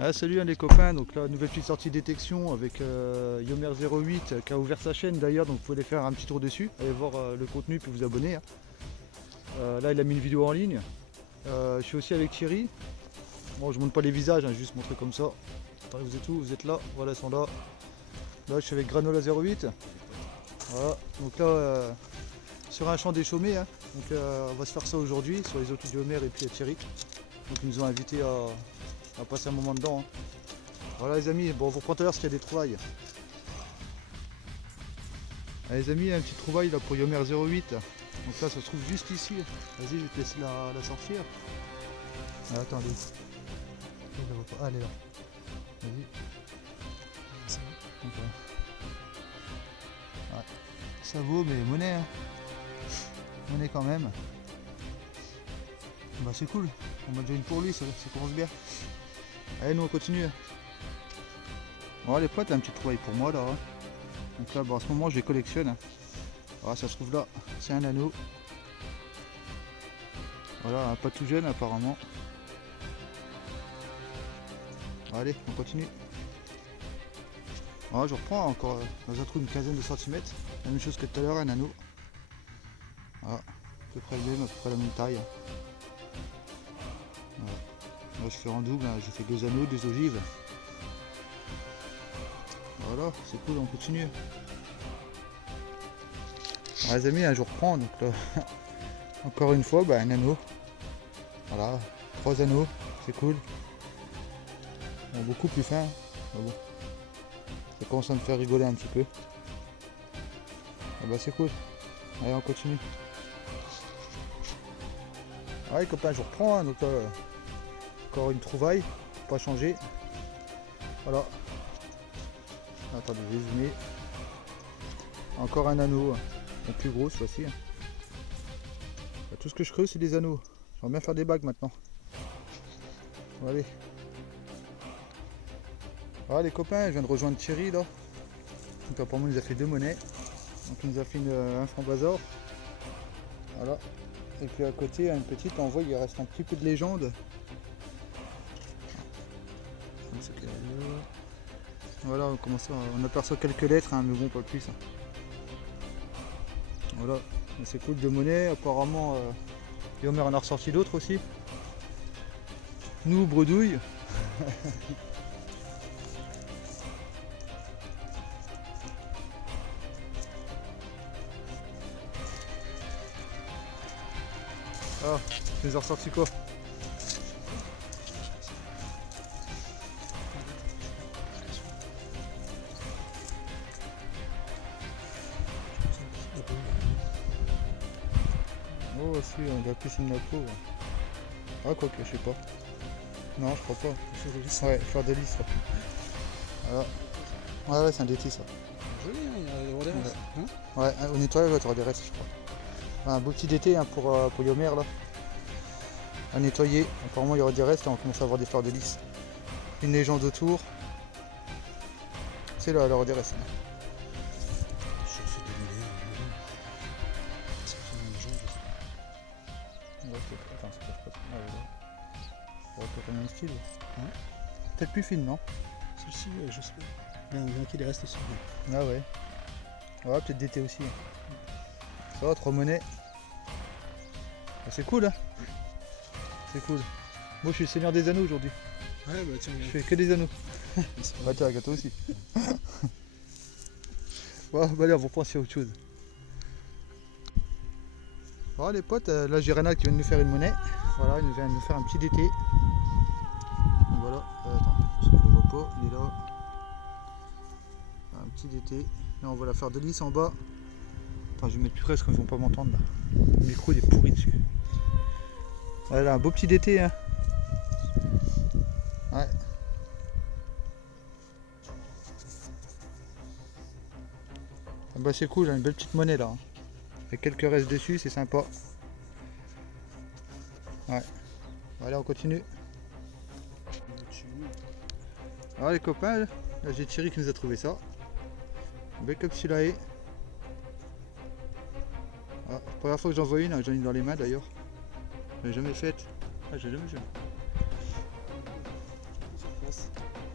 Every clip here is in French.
Ah, salut les copains, donc là nouvelle petite sortie détection avec Yomer 08 qui a ouvert sa chaîne d'ailleurs, donc vous pouvez aller faire un petit tour dessus, allez voir le contenu puis vous abonner. Hein. Là il a mis une vidéo en ligne. Je suis aussi avec Thierry. Bon, je montre pas les visages, hein, juste montrer comme ça. Attendez, vous êtes où? Vous êtes là? Voilà, ils sont là. Là je suis avec Granola 08. Voilà, donc là sur un champ des chômés. Hein. Donc on va se faire ça aujourd'hui sur les outils de Yomer et puis Thierry. Donc ils nous ont invités à passer un moment dedans. Hein. Voilà les amis, bon on vous reprend tout à l'heure s'il y a des trouvailles. Allez les amis, il y a une petite trouvaille là pour Yomer 08. Donc là ça se trouve juste ici. Vas-y, je vais te laisser la sortir. Ah, attendez. Je la vois pas. Ah, elle est là. Vas-y. Okay. Ouais. Ça vaut mais monnaie. Hein. Monnaie quand même. Bah c'est cool. On m'a déjà une pour lui, ça commence bien. Allez nous on continue. Bon les potes, là, une petite trouvaille pour moi là. Hein. Donc là, bon, en ce moment je les collectionne. Ah, ça se trouve là, c'est un anneau. Voilà, pas tout jeune apparemment. Allez, on continue. Ah, je reprends encore dans un trou d'une quinzaine de centimètres. La même chose que tout à l'heure, un anneau. Ah, à peu près le même, à peu près la même taille. Voilà. Là je fais en double, hein. Je fais 2 anneaux, 2 ogives. Voilà, c'est cool, on continue. Alors, les amis, je reprends, donc là, encore une fois, bah, un anneau. Voilà, 3 anneaux, c'est cool. Bon, beaucoup plus fin, mais bon. Ça commence à me faire rigoler un petit peu. Ah bah c'est cool. Allez, on continue. Ouais, les copains, je reprends, hein, donc encore une trouvaille, pas changer. Voilà. Attendez, je vais zoomer. Encore un anneau, hein. Plus gros cette fois-ci. Tout ce que je creuse, c'est des anneaux. J'aimerais bien faire des bagues maintenant. Bon, allez. Voilà les copains, je viens de rejoindre Thierry là. Donc apparemment il nous a fait 2 monnaies. Donc il nous a fait un franc bazar. Voilà. Et puis à côté, une petite, on voit il reste un petit peu de légende. Voilà, on commence on aperçoit quelques lettres, hein, mais bon pas plus. Hein. Voilà, c'est cool, de monnaie. Apparemment Yomer en a ressorti d'autres aussi. Nous bredouille. Ah, tu les as ressortis quoi? Oh si, on va plus une napo. Ah quoi que, je sais pas. Non, je crois pas. Ouais, fleur de lys. Voilà. Ouais, ouais, c'est un déti ça. Joli, hein, il y a des restes. Hein Ouais, au nettoyage, tu auras des restes, je crois. Un beau petit d'été hein, pour Yomer là. À nettoyer. Apparemment, il y aura des restes et on commence à avoir des fleurs de lys. Une légende autour. C'est là, il y aura des restes. Sur ce démêlé, c'est une légende, je sais pas. Attends, c'est pas ça. Ah, ouais, ouais, quand même un style. Hein Peut-être plus fine, non? Celle-ci, je sais pas. On vient qu'il reste ici. Ah ouais. Ouais, peut-être d'été aussi. Ça va, 3 monnaies. Ah, c'est cool, hein. C'est cool. Moi, je suis le seigneur des anneaux aujourd'hui. Ouais, bah tiens, Je fais que des anneaux. Bah, tiens, toi aussi. Bon, bah, allez, on reprend sur autre chose. Voilà, les potes, là, j'ai Renal qui vient de nous faire une monnaie. Voilà, il vient de nous faire un petit d'été. Donc voilà, attends, parce que je le vois pas, il est là. Un petit d'été. Là, on voit la fleur de lys en bas. Attends, je vais mettre plus près parce qu'ils vont pas m'entendre là. Le micro il est pourri dessus. Voilà, un beau petit d'été. Hein. Ouais. Ah bah c'est cool, j'ai une belle petite monnaie là. Hein. Avec quelques restes dessus, c'est sympa. Ouais. Voilà, on continue. Alors les copains, là j'ai Thierry qui nous a trouvé ça. Belle comme celui-là est. Ah, première fois que j'en vois une, j'en ai dans les mains d'ailleurs. Je l'ai jamais faite. Ah, j'ai jamais vu.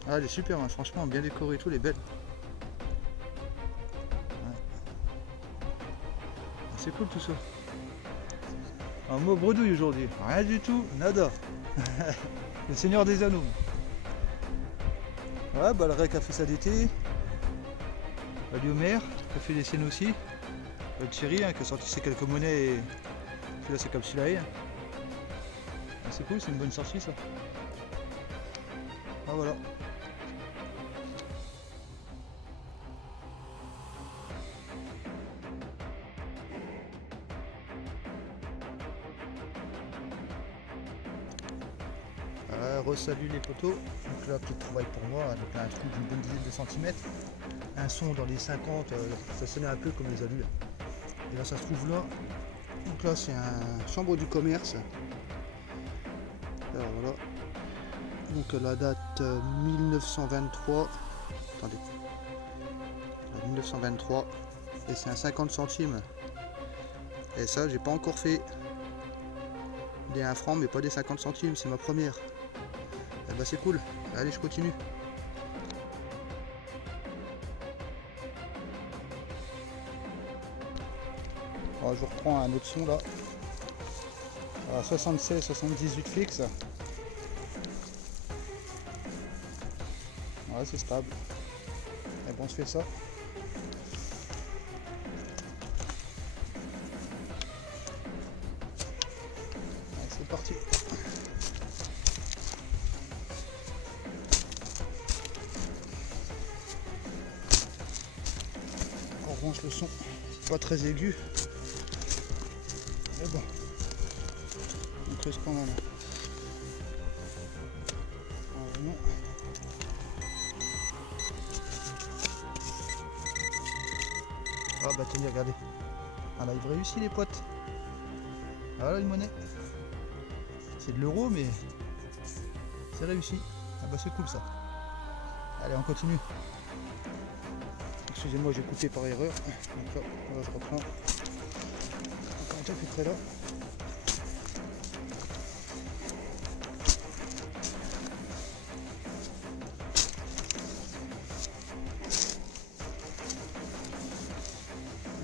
Ah, elle est super, hein, franchement, bien décorée et tout, elle est belle. Ouais. Ah, c'est cool tout ça. Un mot bredouille aujourd'hui, rien du tout, nada. Le Seigneur des Anneaux. Ouais, bah le Rec a fait ça d'été. Liomer qui a fait des scènes aussi. Thierry hein, qui a sorti ses quelques monnaies et celui-là c'est Capsulae. Ah, c'est cool, c'est une bonne sortie ça. Ah voilà. Re-salut les poteaux. Donc là, petite trouvaille pour moi. Donc là, un trou d'une bonne dizaine de centimètres. Un son dans les 50, ça sonnait un peu comme les alus. Et là, ça se trouve là. Donc là, c'est un chambre du commerce. Alors voilà. Donc la date 1923. Attendez. 1923. Et c'est un 50 centimes. Et ça, j'ai pas encore fait. Des 1 franc, mais pas des 50 centimes. C'est ma première. Et bah c'est cool. Allez, je continue. Alors, je reprends un autre son là. 76-78 fixe. Ouais, c'est stable. Et bon, on se fait ça. Allez, c'est parti. On range le son, pas très aigu. Mais bon, on creuse quand même. Non. Ah bah tenez, regardez. Ah là, il réussit les potes. Ah là, une monnaie. C'est de l'euro, mais c'est réussi. Ah bah c'est cool ça. Allez, on continue. Excusez-moi, j'ai coupé par erreur. Donc là, je reprends. Encore un peu près là.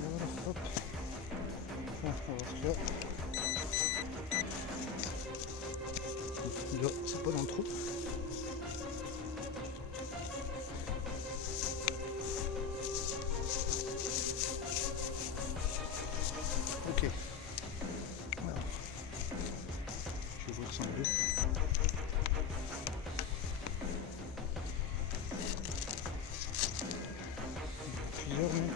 Voilà, hop. On va voir celui-là. Là, c'est pas dans le trou. Ok. Alors, je vais voir ça en deux. Plusieurs même.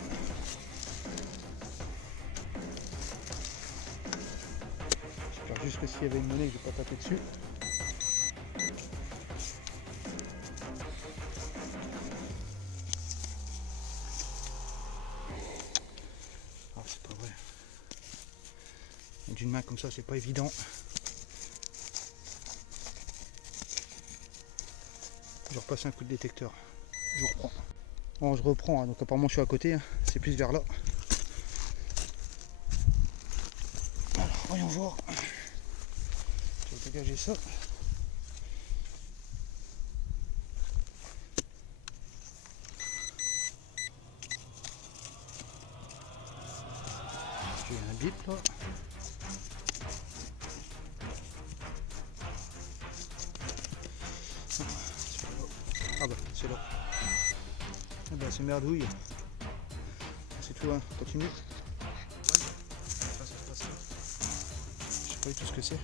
J'espère juste que s'il y avait une monnaie, je vais pas taper dessus. C'est pas vrai. D'une main comme ça, c'est pas évident. Je repasse un coup de détecteur. Je reprends. Bon, je reprends, hein. Donc apparemment je suis à côté, hein. C'est plus vers là. Alors, voyons voir. Je vais dégager ça. J'ai un bip là. Ah bah c'est là. Ah bah c'est merdouille. C'est tout, hein. Continue. Ça se passe là. Je sais pas du tout ce que c'est.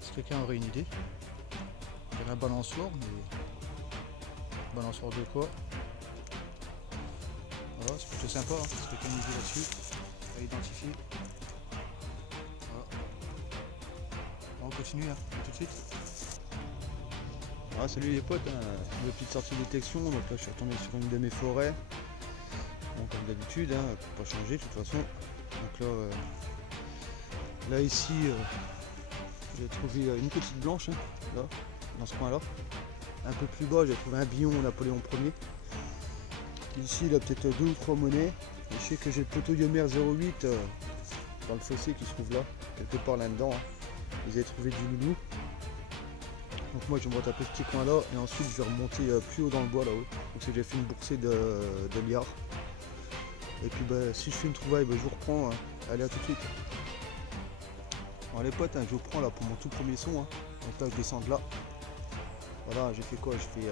Si quelqu'un aurait une idée. Il y a un balançoire, mais balançoire de quoi? Voilà, c'est plutôt sympa, hein. Si quelqu'un a une idée là-dessus, à identifier. Voilà. On continue hein, tout de suite. Ah, salut les potes, hein. Une petite sortie de détection. Donc là je suis retombé sur une de mes forêts. Bon, comme d'habitude, hein, pas changer de toute façon. Donc là ici j'ai trouvé une petite blanche, hein, là, dans ce coin là. Un peu plus bas j'ai trouvé un billon Napoléon Ier. Ici il a peut-être 2 ou 3 monnaies. Et je sais que j'ai le poteau Yomer 08 dans le fossé qui se trouve là, quelque part là-dedans. Hein. Ils avaient trouvé du loulou. Donc moi je vais me retaper ce petit coin là et ensuite je vais remonter plus haut dans le bois là-haut. Donc c'est que j'ai fait une boursée de liard. Et puis bah, si je fais une trouvaille, bah, je vous reprends. Allez, à tout de suite. Alors les potes, je vous reprends là pour mon tout premier son. Donc là je descends de là. Voilà, j'ai fait quoi? Je fais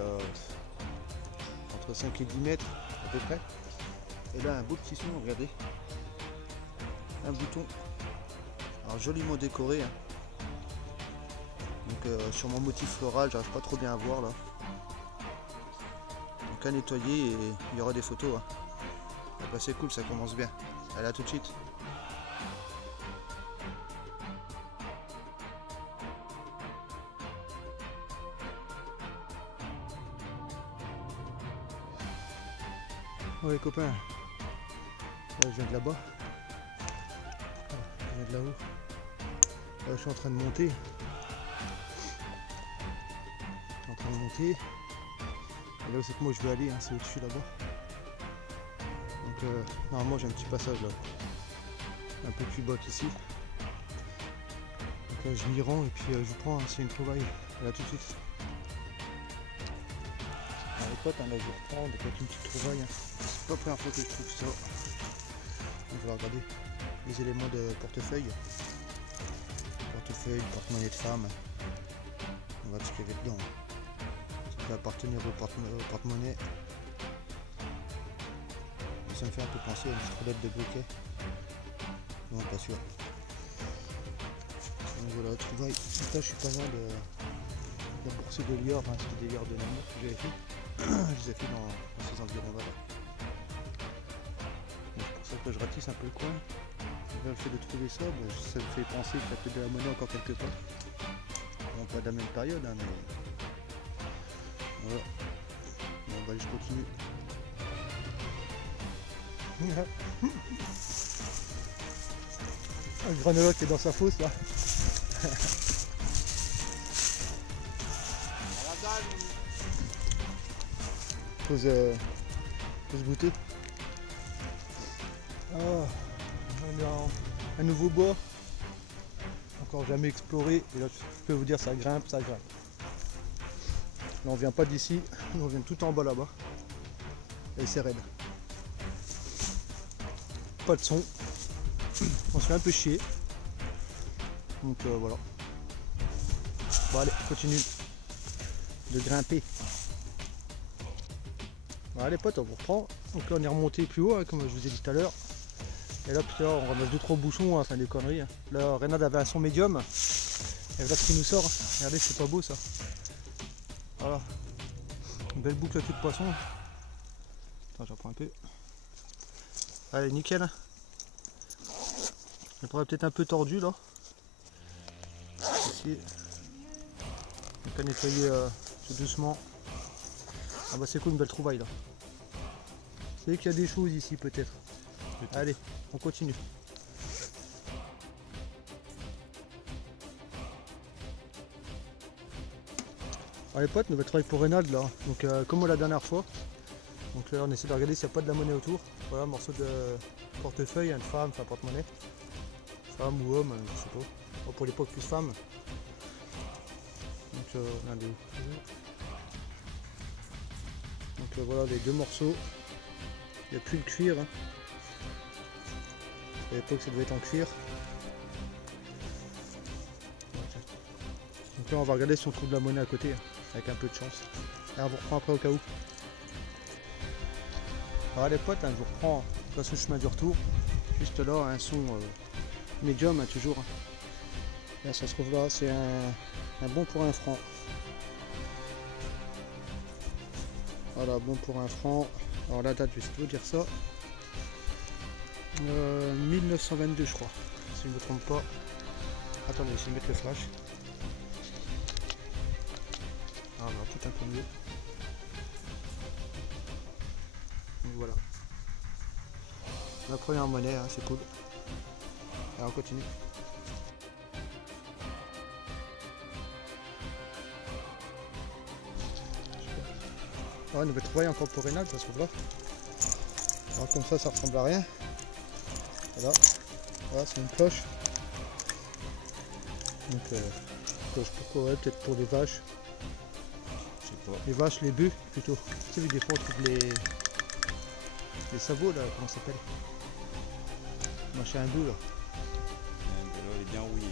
entre 5 et 10 mètres à peu près. Et là un beau petit son, regardez. Un bouton. Alors joliment décoré. Donc sur mon motif floral, j'arrive pas trop bien à voir là. Donc à nettoyer et il y aura des photos. Donc là c'est cool, ça commence bien. Allez, à tout de suite. Ouais copains, là, je viens de là-bas. Je viens de là-haut. Là je suis en train de monter. Et là où c'est que moi je vais aller, c'est au-dessus là-bas. Donc normalement j'ai un petit passage là. Un peu plus bas qu'ici. Donc là je m'y rends et puis je vous prends, c'est une trouvaille. Là tout de suite. Alors les potes, là je vous reprends, donc avec une petite trouvaille. C'est pas la première fois que je trouve ça. Donc je vais regarder les éléments de portefeuille. Portefeuille, porte-monnaie de femme. On va voir ce qu'il y avait dedans. Ça peut appartenir au porte-monnaie. Ça me fait un peu penser à une petite roulette de bouquet. Non, pas sûr. Donc voilà, trouvaille. Là, je suis pas loin de la bourse de liard, c'était des liards de l'amour que j'avais fait. Je les ai fait dans ces environs-là. C'est pour ça que je ratisse un peu le coin. Le fait de trouver ça, ça me fait penser qu'il y a peut-être de la monnaie encore quelque part. Bon, pas de la même période, mais voilà. Bon, bah, je continue. Le granologue qui est dans sa fosse là. Pose goûter. Oh, on est en un nouveau bois. Encore jamais exploré. Et là je peux vous dire ça grimpe, ça grimpe. Là on vient pas d'ici, on vient tout en bas là-bas. Et c'est raide. Pas de son. On se fait un peu chier. Donc voilà. Bon allez, continue de grimper. Bon, allez potes, on vous reprend. Donc là on est remonté plus haut, comme je vous ai dit tout à l'heure. Et là plus tard on ramasse 2-3 bouchons, enfin des conneries. Là Reynald avait un son médium. Et voilà ce qui nous sort. Regardez, c'est pas beau ça. Voilà. Une belle boucle à queue de poisson. Attends, j'en prends un peu. Allez, nickel. Elle pourrait peut-être un peu tordu là. Ici. On peut nettoyer tout doucement. Ah bah c'est cool, une belle trouvaille là. C'est qu'il y a des choses ici peut-être. Allez, on continue. Alors les potes, nouvelle trouvaille pour Reynald là. Donc comme la dernière fois. Donc là on essaie de regarder s'il n'y a pas de la monnaie autour. Voilà, morceau de portefeuille, une femme, enfin porte-monnaie. Femme ou homme, je sais pas. Bon, pour l'époque plus femme. Donc voilà les deux morceaux. Il n'y a plus le cuir. À l'époque ça devait être en cuir. Donc là on va regarder si on trouve de la monnaie à côté, avec un peu de chance. Et on vous reprend après au cas où. Alors les potes, je vous reprends sur ce chemin du retour. Juste là, un son médium toujours. Là ça se trouve là, c'est un bon pour un franc. Voilà, bon pour un franc. Alors la date, je vais essayer de vous dire ça. 1922 je crois, si je ne me trompe pas. Attendez, je vais mettre le flash. Ah non, tout un peu mieux. Donc voilà. La première monnaie, c'est cool. Alors on continue. Ouais, nouvelle trouvaille encore pour Reynald, ça se trouve là. Alors comme ça ressemble à rien. Voilà, voilà c'est une cloche. Donc cloche pourquoi, ouais, peut-être pour les vaches. Les vaches, les bœufs plutôt. Tu sais, des fois on trouve les sabots là, comment ça s'appelle? Machin un bœuf là. Il est bien rouillé.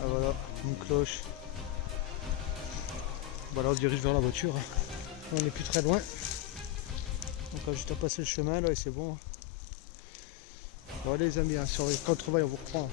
Ah voilà, une cloche. Voilà, on se dirige vers la voiture. On n'est plus très loin. Donc on a juste à passer le chemin là et c'est bon. Bon allez les amis, hein, quand on travaille on vous reprend.